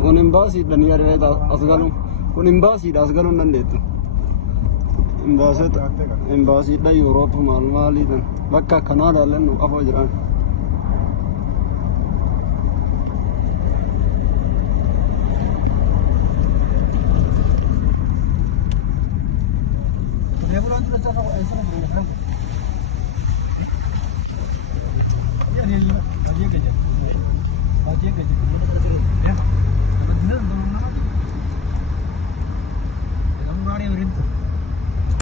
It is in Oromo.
Kun imbaasii dhanii adeemee as galuun kun imbaasiidha as galuun dandeettu. Imbaasiidha Yuuroop maaliidhaan bakka akkanaa ilaallannu afoo jiran. Dia